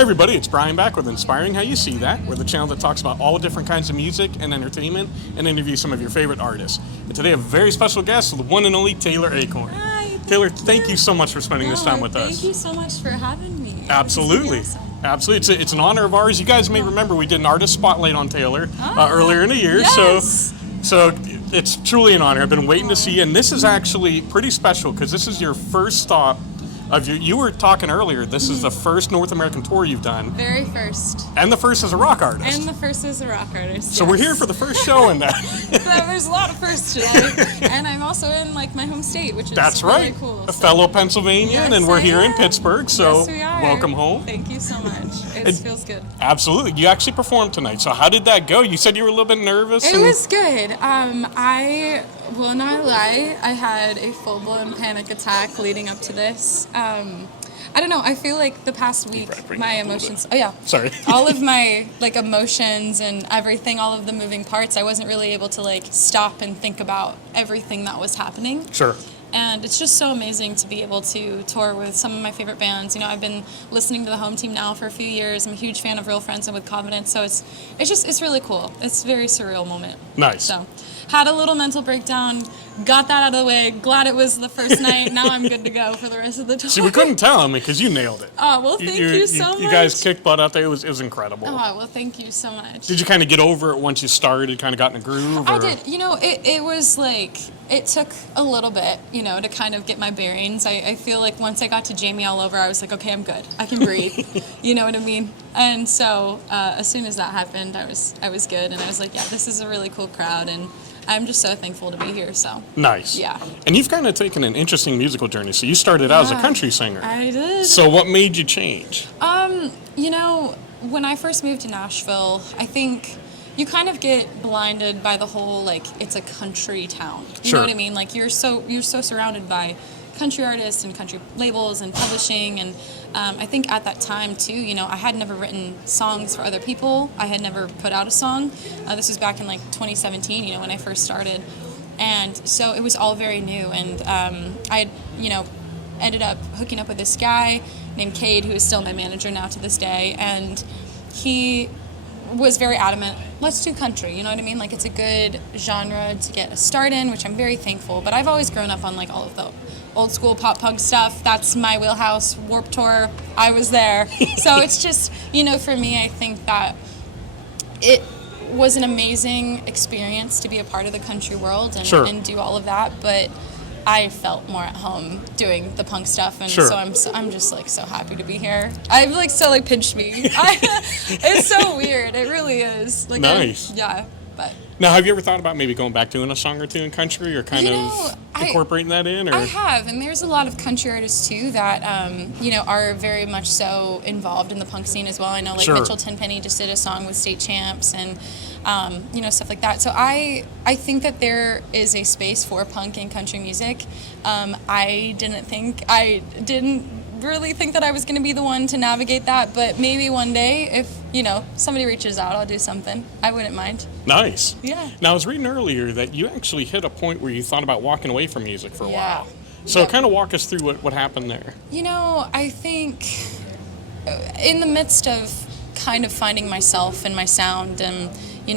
Hey everybody, it's Brian back with Inspiring How You See That. We're the channel that talks about all different kinds of music and entertainment and interview some of your favorite artists. And today a very special guest, the one and only Taylor Acorn. Hi. Taylor, thank you so much for spending this time with us. Thank you so much for having me. Absolutely. Awesome. Absolutely. It's an honor of ours. You guys may remember we did an artist spotlight on Taylor earlier in the year. Yes. So it's truly an honor. I've been waiting to see you. And this is actually pretty special because this is your first stop of you were talking earlier, this is the first North American tour you've done. Very first. And the first as a rock artist. And the first as a rock artist. So we're here for the first show in that. There's a lot of firsts today. And I'm also in my home state, which is That's really right. cool. A fellow Pennsylvanian, Yes, and we're I here in am. Pittsburgh, so Yes, we are. welcome home. Thank you so much. It feels good. Absolutely. You actually performed tonight, so how did that go? You said you were a little bit nervous. It was good. I will not lie, I had a full-blown panic attack leading up to this. I don't know, I feel like the past week, my emotions, Sorry. all of my emotions and everything, all of the moving parts, I wasn't really able to stop and think about everything that was happening. Sure. And it's just so amazing to be able to tour with some of my favorite bands. You know, I've been listening to the home team now for a few years. I'm a huge fan of Real Friends and With Confidence, so it's really cool. It's a very surreal moment. Nice. So, had a little mental breakdown, got that out of the way, glad it was the first night. Now I'm good to go for the rest of the tour. See, we couldn't tell him because you nailed it. Oh, well, thank you so much. You guys kicked butt out there. It was incredible. Oh, well, thank you so much. Did you kind of get over it once you started, kind of got in a groove? I did. You know, it was it took a little bit, to kind of get my bearings. I feel like once I got to Jamie All Over, I was like, okay, I'm good. I can breathe. You know what I mean? And so as soon as that happened, I was good. And I was like, yeah, this is a really cool crowd. And I'm just so thankful to be here. So nice. Yeah. And you've kind of taken an interesting musical journey. So you started out as a country singer. I did. So what made you change? When I first moved to Nashville, I think you kind of get blinded by the whole it's a country town. You know what I mean? You're so surrounded by country artists and country labels and publishing, and I think at that time too, I had never written songs for other people. I had never put out a song. This was back in 2017, when I first started, and so it was all very new. And I ended up hooking up with this guy named Cade, who is still my manager now to this day, and he was very adamant, let's do country, you know what I mean? It's a good genre to get a start in, which I'm very thankful, but I've always grown up on all of the old school pop punk stuff. That's my wheelhouse. Warped Tour, I was there. So it's just, for me, I think that it was an amazing experience to be a part of the country world and do all of that, but I felt more at home doing the punk stuff, and so I'm just so happy to be here. I've pinched me. It's so weird. It really is. Nice. But now, have you ever thought about maybe going back doing a song or two in country, or kind of incorporating that in? Or? I have, and there's a lot of country artists too that are very much so involved in the punk scene as well. I know Mitchell Tenpenny just did a song with State Champs and stuff like that. So I think that there is a space for punk and country music. I didn't really think that I was going to be the one to navigate that, but maybe one day if somebody reaches out, I'll do something. I wouldn't mind. Nice. Yeah. Now I was reading earlier that you actually hit a point where you thought about walking away from music for a while. So kind of walk us through what happened there. I think in the midst of kind of finding myself and my sound, and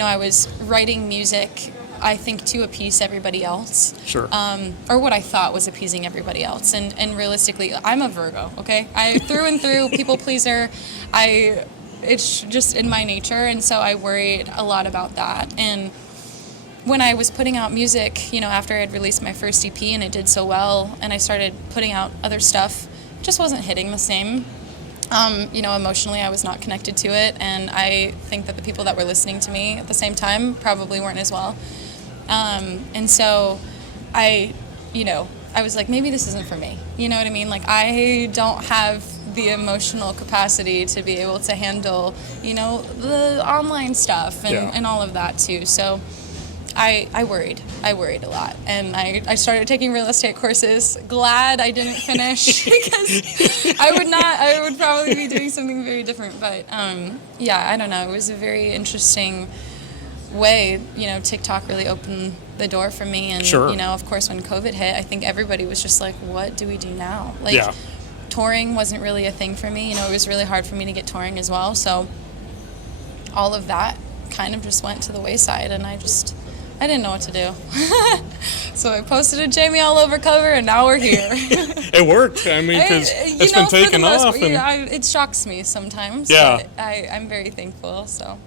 I was writing music, I think, to appease everybody else. Sure. Or what I thought was appeasing everybody else. And realistically, I'm a Virgo, okay? I through and through, people pleaser. It's just in my nature, and so I worried a lot about that. And when I was putting out music, after I had released my first EP and it did so well, and I started putting out other stuff, it just wasn't hitting the same. Emotionally, I was not connected to it, and I think that the people that were listening to me at the same time probably weren't as well. And so I was like, maybe this isn't for me. You know what I mean? I don't have the emotional capacity to be able to handle, the online stuff and all of that too. So I worried a lot, and I started taking real estate courses. Glad I didn't finish because I would probably be doing something very different. But I don't know. It was a very interesting way. TikTok really opened the door for me, and of course when COVID hit, I think everybody was just like, what do we do now? touring wasn't really a thing for me. You know, it was really hard for me to get touring as well. So all of that kind of just went to the wayside, and I didn't know what to do. So I posted a Jamie All Over cover, and now we're here. It worked. I mean, because it's been taken off. It shocks me sometimes. Yeah. But I'm very thankful. So.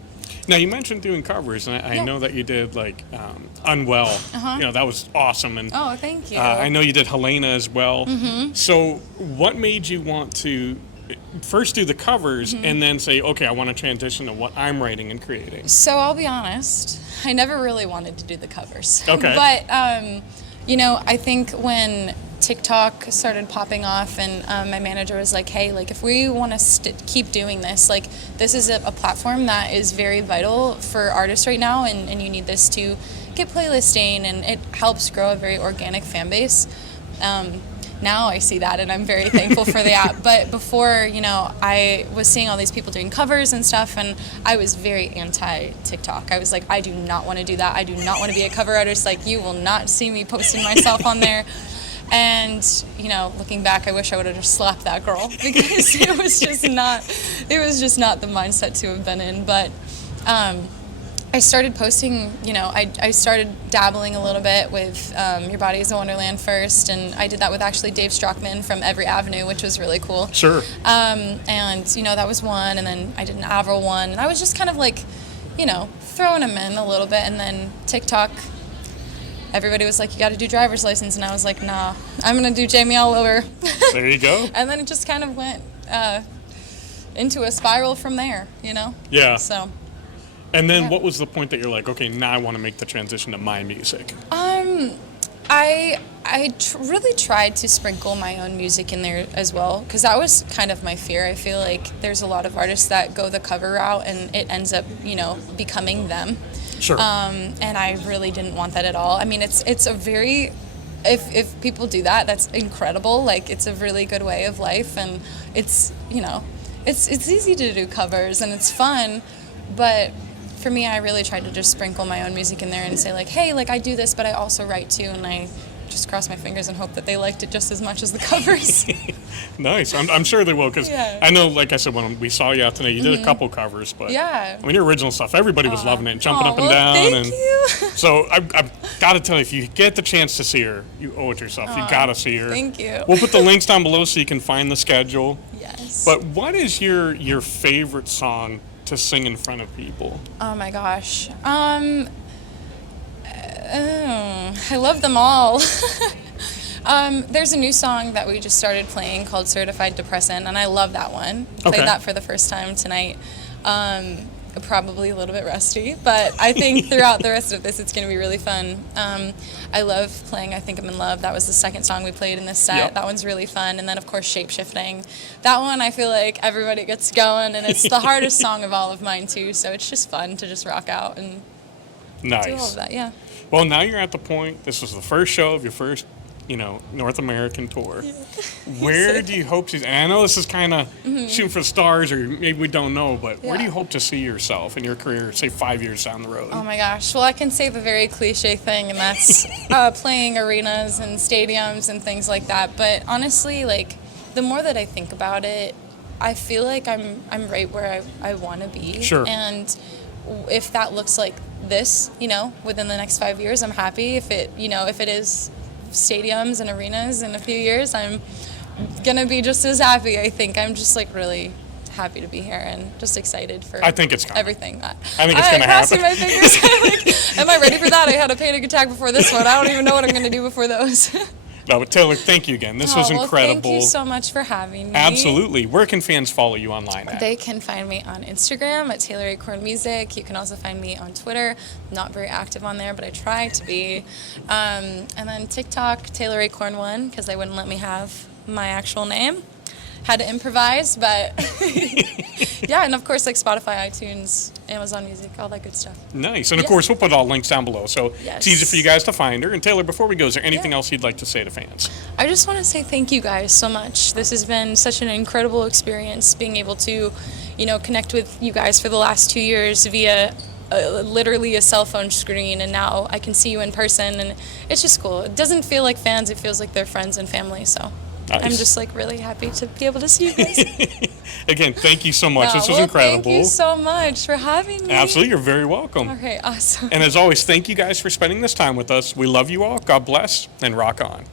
Now, you mentioned doing covers, and I know that you did, like, Unwell. You know, that was awesome. And oh, thank you. I know you did Helena as well. Mm-hmm. So what made you want to first do the covers and then say, okay, I want to transition to what I'm writing and creating? So I'll be honest, I never really wanted to do the covers. Okay. But, you know, I think when TikTok started popping off and my manager was like, hey, like if we want to keep doing this, like this is a platform that is very vital for artists right now, and you need this to get playlisting, and it helps grow a very organic fan base. Now I see that, and I'm very thankful for the app. But before, you know, I was seeing all these people doing covers and stuff, and I was very anti-TikTok. I was like, I do not want to do that. I do not want to be a cover artist. Like, you will not see me posting myself on there. And, you know, looking back, I wish I would have just slapped that girl, because it was just not the mindset to have been in. But I started posting, you know, I started dabbling a little bit with Your Body is a Wonderland first, and I did that with actually Dave Strockman from Every Avenue, which was really cool. Sure. And, you know, that was one, and then I did an Avril one, and I was just kind of like, you know, throwing them in a little bit, and then TikTok, everybody was like, you got to do driver's license, and I was like, nah, I'm going to do Jamie All Over. There you go. And then it just kind of went into a spiral from there, you know? Yeah. So. And then what was the point that you're like, okay, now I want to make the transition to my music? I really tried to sprinkle my own music in there as well, because that was kind of my fear. I feel like there's a lot of artists that go the cover route, and it ends up, you know, becoming them. Sure. And I really didn't want that at all. I mean, it's a very, if people do that, that's incredible. Like, it's a really good way of life, and it's, you know, it's easy to do covers, and it's fun, but for me, I really tried to just sprinkle my own music in there and say, like, hey, like, I do this, but I also write too, and I just cross my fingers and hope that they liked it just as much as the covers. Nice. I'm sure they will, because Yeah. I know, like I said, when we saw you out tonight, you did a couple covers, but Yeah. I mean, your original stuff, everybody was loving it and jumping up and well, down. thank and you. So I've got to tell you, if you get the chance to see her, you owe it yourself. You got to see her. Thank you. We'll put the links down below so you can find the schedule. Yes. But what is your favorite song to sing in front of people? Oh my gosh. I love them all. There's a new song that we just started playing called Certified Depressant, and I love that one. Okay. Played that for the first time tonight. Probably a little bit rusty, but I think throughout the rest of this it's going to be really fun. I love playing I Think I'm in Love. That was the second song we played in this set. Yep. That one's really fun. And then, of course, Shapeshifting. That one, I feel like everybody gets going, and it's the hardest song of all of mine, too, so it's just fun to just rock out and do all Nice. of that, yeah. Well, now you're at the point, this was the first show of your first, you know, North American tour. Where do you hope to, and I know this is kind of shooting for the stars, or maybe we don't know, but where do you hope to see yourself in your career, say 5 years down the road? Oh my gosh. Well, I can say the very cliche thing, and that's playing arenas and stadiums and things like that. But honestly, like, the more that I think about it, I feel like I'm right where I want to be. Sure. And if that looks like this, you know, within the next 5 years, I'm happy. If it is stadiums and arenas in a few years, I'm gonna be just as happy. I think I'm just like really happy to be here and just excited for I think it's coming. everything. I think it's gonna happen. Crossing my fingers. Like, am I ready for that? I had a panic attack before this one. I don't even know what I'm gonna do before those. No, but Taylor, thank you again. This was incredible. Thank you so much for having me. Absolutely. Where can fans follow you online at? They can find me on Instagram at Taylor Acorn Music. You can also find me on Twitter. Not very active on there, but I try to be. And then TikTok, Taylor Acorn 1, because they wouldn't let me have my actual name. Had to improvise, but yeah, and of course, like Spotify, iTunes, Amazon Music, all that good stuff. Nice. And of course, we'll put all links down below, so it's easy for you guys to find her. And Taylor, before we go, is there anything else you'd like to say to fans? I just want to say thank you guys so much. This has been such an incredible experience, being able to, you know, connect with you guys for the last 2 years via literally a cell phone screen, and now I can see you in person, and it's just cool. It doesn't feel like fans, it feels like they're friends and family, so Nice. I'm just like really happy to be able to see you guys. Again, thank you so much. Yeah, This was well, incredible. Thank you so much for having me. Absolutely, you're very welcome. Okay, awesome. And as always, thank you guys for spending this time with us. We love you all. God bless, and rock on.